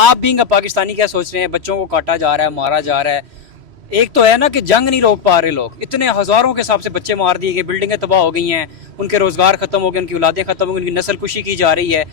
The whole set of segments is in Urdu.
آپ بینگ پاکستانی کیا سوچ رہے ہیں؟ بچوں کو کاٹا جا رہا ہے، مارا جا رہا ہے. ایک تو ہے نا کہ جنگ نہیں روک پا رہے لوگ، اتنے ہزاروں کے حساب سے بچے مار دیے گئے، بلڈنگیں تباہ ہو گئی ہیں، ان کے روزگار ختم ہو گئے، ان کی اولادیں ختم ہو گئی، ان کی نسل کشی کی جا رہی ہے.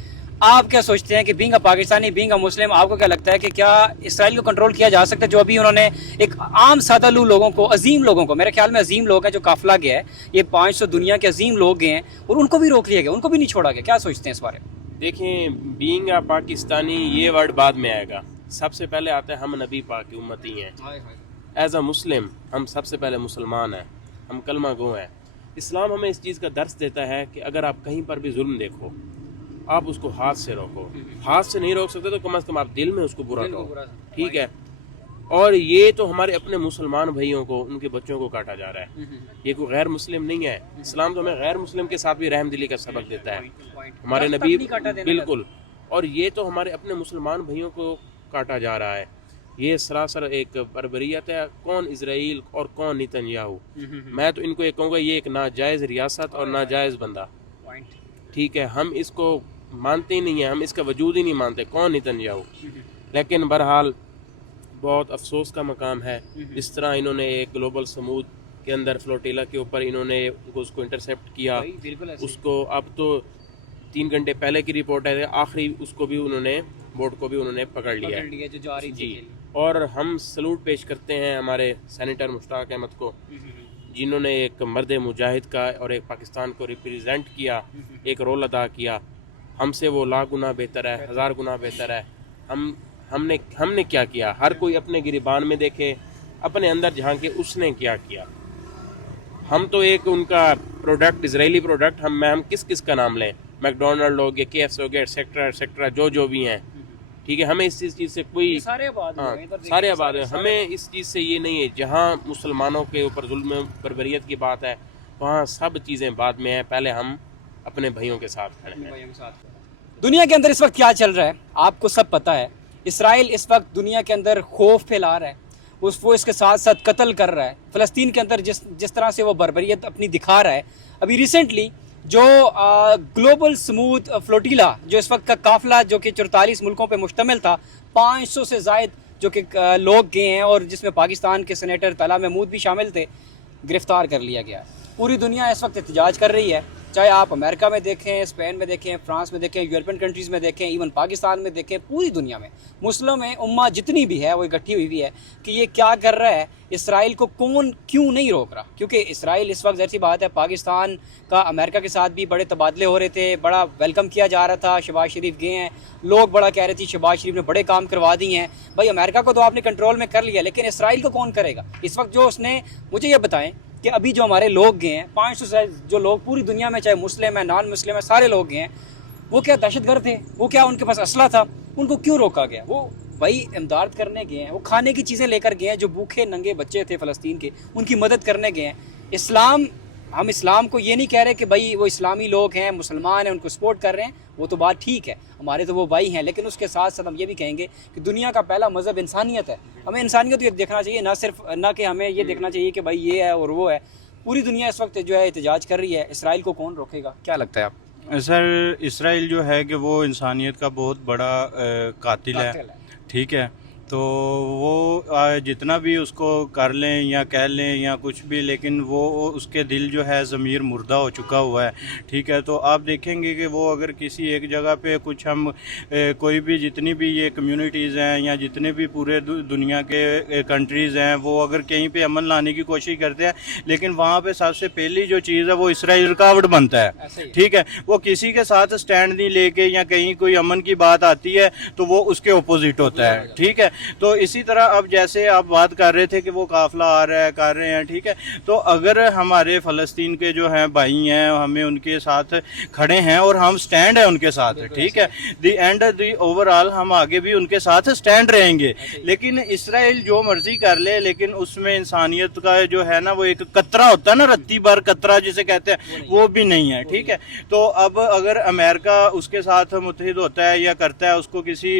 آپ کیا سوچتے ہیں کہ بینگ پاکستانی، بینگ مسلم، آپ کو کیا لگتا ہے کہ کیا اسرائیل کو کنٹرول کیا جا سکتا ہے؟ جو ابھی انہوں نے ایک عام سادہ لوگوں کو، عظیم لوگوں کو، میرے خیال میں عظیم لوگ ہیں جو قافلہ گیا ہے، یہ 500 دنیا کے عظیم لوگ گئے ہیں اور ان کو بھی روک لیا گیا، ان کو بھی نہیں چھوڑا گیا. کیا سوچتے ہیں اس بارے میں؟ دیکھیں، بینگ پاکستانی یہ ورڈ بعد میں آئے گا. سب سے پہلے آتا ہے ہم نبی پاک کی امتی ہیں. ایز اے مسلم ہم سب سے پہلے مسلمان ہیں، ہم کلمہ گو ہیں. اسلام ہمیں اس چیز کا درس دیتا ہے کہ اگر آپ کہیں پر بھی ظلم دیکھو، آپ اس کو ہاتھ سے روکو. ہاتھ سے نہیں روک سکتے تو کم از کم آپ دل میں اس کو برا کہو، ٹھیک ہے. اور یہ تو ہمارے اپنے مسلمان بھائیوں کو، ان کے بچوں کو کاٹا جا رہا ہے. یہ کوئی غیر مسلم نہیں ہے. اسلام تو ہمیں غیر مسلم کے ساتھ بھی رحم دلی کا سبق دیتا ہے. ہمارے نبی بالکل. اور یہ تو ہمارے اپنے مسلمان بھائیوں کو کاٹا جا رہا ہے. یہ سراسر ایک بربریت ہے. کون اسرائیل اور کون نیتن یاہو. میں تو ان کو یہ کہوں گا، یہ ایک ناجائز ریاست اور ناجائز بندہ، ٹھیک ہے. ہم اس کو مانتے ہی نہیں ہیں، ہم اس کا وجود ہی نہیں مانتے. کون نیتن یاہو. لیکن بہرحال بہت افسوس کا مقام ہے جس طرح انہوں نے ایک گلوبل سمود کے اندر فلوٹیلا کے اوپر انہوں نے اس کو انٹرسیپٹ کیا. اس کو اب تو 3 گھنٹے پہلے کی رپورٹ ہے، آخری اس کو بھی انہوں نے، بوٹ کو بھی انہوں نے پکڑ لیا ہے جی. اور ہم سلوٹ پیش کرتے ہیں ہمارے سینیٹر مشتاق احمد کو، جنہوں نے ایک مرد مجاہد کا اور ایک پاکستان کو ریپریزنٹ کیا، ایک رول ادا کیا. ہم سے وہ لاکھ گنا بہتر ہے، 1000 گنا بہتر ہے. ہم نے کیا کیا؟ ہر کوئی اپنے گریبان میں دیکھے، اپنے اندر جھانکے اس نے کیا کیا. ہم تو ایک ان کا پروڈکٹ، اسرائیلی پروڈکٹ، ہم کس کا نام لیں؟ میک ڈونلڈ ہو گیا، KFC ہو گیا، ایٹسیکٹرا جو بھی ہیں، ٹھیک ہے. ہمیں اس چیز سے کوئی، سارے آباد ہیں. ہمیں اس چیز سے یہ نہیں ہے. جہاں مسلمانوں کے اوپر ظلم بربریت کی بات ہے، وہاں سب چیزیں بعد میں ہیں. پہلے ہم اپنے بھائیوں کے ساتھ کھڑے ہیں. دنیا کے اندر اس وقت کیا چل رہا ہے آپ کو سب پتہ ہے. اسرائیل اس وقت دنیا کے اندر خوف پھیلا رہا ہے، وہ اس کے ساتھ ساتھ قتل کر رہا ہے. فلسطین کے اندر جس طرح سے وہ بربریت اپنی دکھا رہا ہے. ابھی ریسنٹلی جو گلوبل سموتھ فلوٹیلا، جو اس وقت کا قافلہ جو کہ 44 ملکوں پہ مشتمل تھا، 500 سے زائد جو کہ لوگ گئے ہیں اور جس میں پاکستان کے سینیٹر طلحہ محمود بھی شامل تھے، گرفتار کر لیا گیا. پوری دنیا اس وقت احتجاج کر رہی ہے، چاہے آپ امریکہ میں دیکھیں، اسپین میں دیکھیں، فرانس میں دیکھیں، یورپین کنٹریز میں دیکھیں، ایون پاکستان میں دیکھیں. پوری دنیا میں مسلم امہ جتنی بھی ہے وہ اکٹھی ہوئی ہے کہ یہ کیا کر رہا ہے. اسرائیل کو کیوں نہیں روک رہا؟ کیونکہ اسرائیل اس وقت ایسی بات ہے، پاکستان کا امریکہ کے ساتھ بھی بڑے تبادلے ہو رہے تھے، بڑا ویلکم کیا جا رہا تھا. شہباز شریف گئے ہیں، لوگ بڑا کہہ رہے تھے شہباز شریف نے بڑے کام کروا دیے ہیں. بھائی امریکہ کو تو آپ نے کنٹرول میں کر لیا، لیکن اسرائیل کو کون کرے گا اس وقت؟ جو اس نے، مجھے یہ بتائیں کہ ابھی جو ہمارے لوگ گئے ہیں 500 سے جو لوگ پوری دنیا میں، چاہے مسلم ہیں، نان مسلم ہیں، سارے لوگ گئے ہیں، وہ کیا دہشت گرد تھے؟ وہ کیا ان کے پاس اسلحہ تھا؟ ان کو کیوں روکا گیا؟ وہ بھائی امداد کرنے گئے ہیں، وہ کھانے کی چیزیں لے کر گئے ہیں. جو بھوکے ننگے بچے تھے فلسطین کے، ان کی مدد کرنے گئے ہیں. ہم اسلام کو یہ نہیں کہہ رہے کہ بھائی وہ اسلامی لوگ ہیں، مسلمان ہیں، ان کو سپورٹ کر رہے ہیں، وہ تو بات ٹھیک ہے، ہمارے تو وہ بھائی ہیں. لیکن اس کے ساتھ ساتھ ہم یہ بھی کہیں گے کہ دنیا کا پہلا مذہب انسانیت ہے. ہمیں انسانیت یہ دیکھنا چاہیے، نہ کہ ہمیں یہ دیکھنا چاہیے کہ بھائی یہ ہے اور وہ ہے. پوری دنیا اس وقت جو ہے احتجاج کر رہی ہے. اسرائیل کو کون روکے گا؟ کیا لگتا ہے آپ؟ سر، اسرائیل جو ہے کہ وہ انسانیت کا بہت بڑا قاتل ہے، ٹھیک ہے. تو وہ جتنا بھی اس کو کر لیں یا کہہ لیں یا کچھ بھی، لیکن وہ اس کے دل جو ہے ضمیر مردہ ہو چکا ہوا ہے، ٹھیک ہے. تو آپ دیکھیں گے کہ وہ اگر کسی ایک جگہ پہ کچھ ہم کوئی بھی، جتنی بھی یہ کمیونٹیز ہیں یا جتنے بھی پورے دنیا کے کنٹریز ہیں، وہ اگر کہیں پہ امن لانے کی کوشش کرتے ہیں، لیکن وہاں پہ سب سے پہلی جو چیز ہے وہ اسرائیل رکاوٹ بنتا ہے، ٹھیک ہے. وہ کسی کے ساتھ سٹینڈ نہیں لے کے، یا کہیں کوئی امن کی بات آتی ہے تو وہ اس کے اپوزٹ ہوتا ہے، ٹھیک ہے. تو اسی طرح اب جیسے آپ بات کر رہے تھے کہ وہ قافلہ آ رہا ہے، کر رہے ہیں، ٹھیک ہے. تو اگر ہمارے فلسطین کے جو ہیں بھائی ہیں، ہمیں ان کے ساتھ کھڑے ہیں اور ہم سٹینڈ ہیں ان کے ساتھ، ٹھیک ہے. دی اوور آل ہم آگے بھی ان کے ساتھ سٹینڈ رہیں گے. لیکن اسرائیل جو مرضی کر لے، لیکن اس میں انسانیت کا جو ہے نا، وہ ایک قطرہ ہوتا ہے نا، رتی بھر قطرہ جسے کہتے ہیں، وہ بھی نہیں ہے، ٹھیک ہے. تو اب اگر امریکہ اس کے ساتھ متحد ہوتا ہے یا کرتا ہے اس کو کسی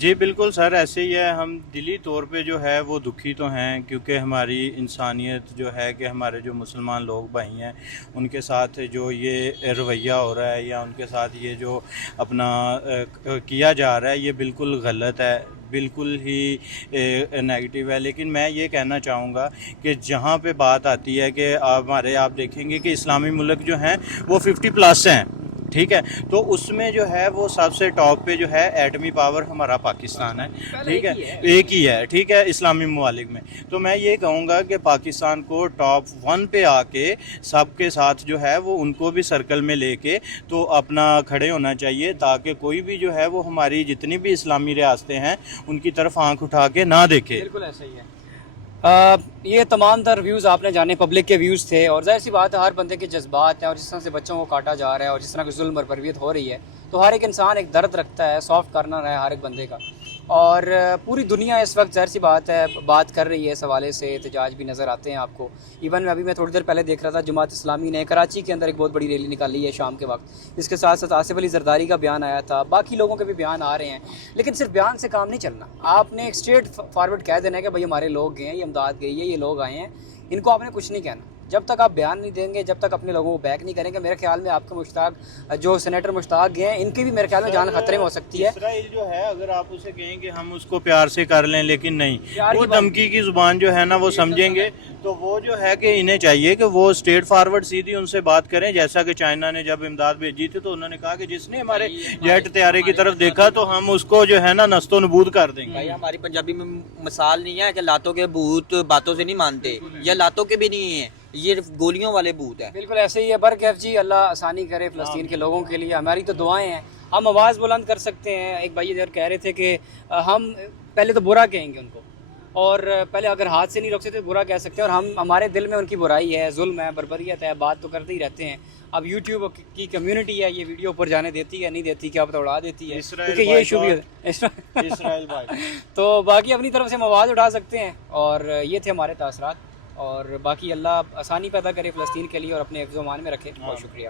جی بالکل سر، ایسے ہی ہے. ہم دلی طور پہ جو ہے وہ دکھی تو ہیں، کیونکہ ہماری انسانیت جو ہے کہ ہمارے جو مسلمان لوگ بھائی ہیں ان کے ساتھ جو یہ رویہ ہو رہا ہے یا ان کے ساتھ یہ جو اپنا کیا جا رہا ہے یہ بالکل غلط ہے، بالکل ہی نیگیٹو ہے. لیکن میں یہ کہنا چاہوں گا کہ جہاں پہ بات آتی ہے کہ آپ دیکھیں گے کہ اسلامی ملک جو ہیں وہ 50+ ہیں، ٹھیک ہے، تو اس میں جو ہے وہ سب سے ٹاپ پہ جو ہے ایٹمی پاور ہمارا پاکستان ہے، ٹھیک ہے، ایک ہی ہے، ٹھیک ہے، اسلامی ممالک میں. تو میں یہ کہوں گا کہ پاکستان کو ٹاپ 1 پہ آ کے سب کے ساتھ جو ہے وہ ان کو بھی سرکل میں لے کے تو اپنا کھڑے ہونا چاہیے، تاکہ کوئی بھی جو ہے وہ ہماری جتنی بھی اسلامی ریاستیں ہیں ان کی طرف آنکھ اٹھا کے نہ دیکھے. بالکل ایسا ہی ہے. یہ تمام تر ویوز آپ نے جانے پبلک کے ویوز تھے، اور ظاہر سی بات ہے ہر بندے کے جذبات ہیں، اور جس طرح سے بچوں کو کاٹا جا رہا ہے اور جس طرح کی ظلم اور برویت ہو رہی ہے تو ہر ایک انسان ایک درد رکھتا ہے، سافٹ کرنا رہا ہے ہر ایک بندے کا. اور پوری دنیا اس وقت ظاہر سی بات ہے بات کر رہی ہے، اس حوالے سے احتجاج بھی نظر آتے ہیں آپ کو. ایون ابھی میں تھوڑی دیر پہلے دیکھ رہا تھا جماعت اسلامی نے کراچی کے اندر ایک بہت بڑی ریلی نکالی ہے شام کے وقت. اس کے ساتھ ساتھ آصف علی زرداری کا بیان آیا تھا، باقی لوگوں کے بھی بیان آ رہے ہیں. لیکن صرف بیان سے کام نہیں چلنا، آپ نے ایک اسٹریٹ فارورڈ کہہ دینا ہے کہ بھائی ہمارے لوگ گئے ہیں، یہ امداد گئی ہے، یہ لوگ آئے ہیں، ان کو آپ نے کچھ نہیں کہنا. جب تک آپ بیان نہیں دیں گے، جب تک اپنے لوگوں کو بیک نہیں کریں گے، میرے خیال میں آپ کے مشتاق جو سینیٹر مشتاق گئے ہیں ان کی بھی میرے خیال میں جان خطرے میں ہو سکتی ہے. اسرائیل جو ہے اگر آپ اسے کہیں کہ ہم اس کو پیار سے کر لیں، لیکن نہیں، پیار وہ کی بات دھمکی کی زبان جو ہے نا وہ سمجھیں گے، تو وہ جو ہے کہ انہیں چاہیے کہ وہ اسٹریٹ فارورڈ سیدھی ان سے بات کریں. جیسا کہ چائنا نے جب امداد بھیجی تھی تو انہوں نے کہا کہ جس نے ہمارے جیٹ طیارے کی طرف دیکھا تو ہم اس کو جو ہے نا نست و نبود کر دیں گے. بھائی ہماری پنجابی میں مثال نہیں ہے کہ لاتوں کے بھوت باتوں سے نہیں مانتے، یا لاتوں کے بھی نہیں ہیں، یہ گولیوں والے بھوت ہیں. بالکل ایسے ہی ہے. برکیف جی اللہ آسانی کرے فلسطین کے لوگوں کے لیے. ہماری تو دعائیں ہیں، ہم آواز بلند کر سکتے ہیں. ایک بھائی ادھر کہہ رہے تھے کہ ہم پہلے تو برا کہیں گے ان کو، اور پہلے اگر ہاتھ سے نہیں روک سکتے تو برا کہہ سکتے ہیں، اور ہمارے دل میں ان کی برائی ہے، ظلم ہے، بربریت ہے، بات تو کرتے ہی رہتے ہیں. اب یوٹیوب کی کمیونٹی ہے، یہ ویڈیو اوپر جانے دیتی ہے نہیں دیتی، کیا پتہ اڑا دیتی ہے، کیونکہ یہ ایشو بھی اسرائیل بھائی. تو باقی اپنی طرف سے ہم آواز اٹھا سکتے ہیں، اور یہ تھے ہمارے تاثرات. اور باقی اللہ آسانی پیدا کرے فلسطین کے لیے اور اپنے حفظ و امان میں رکھے. بہت شکریہ.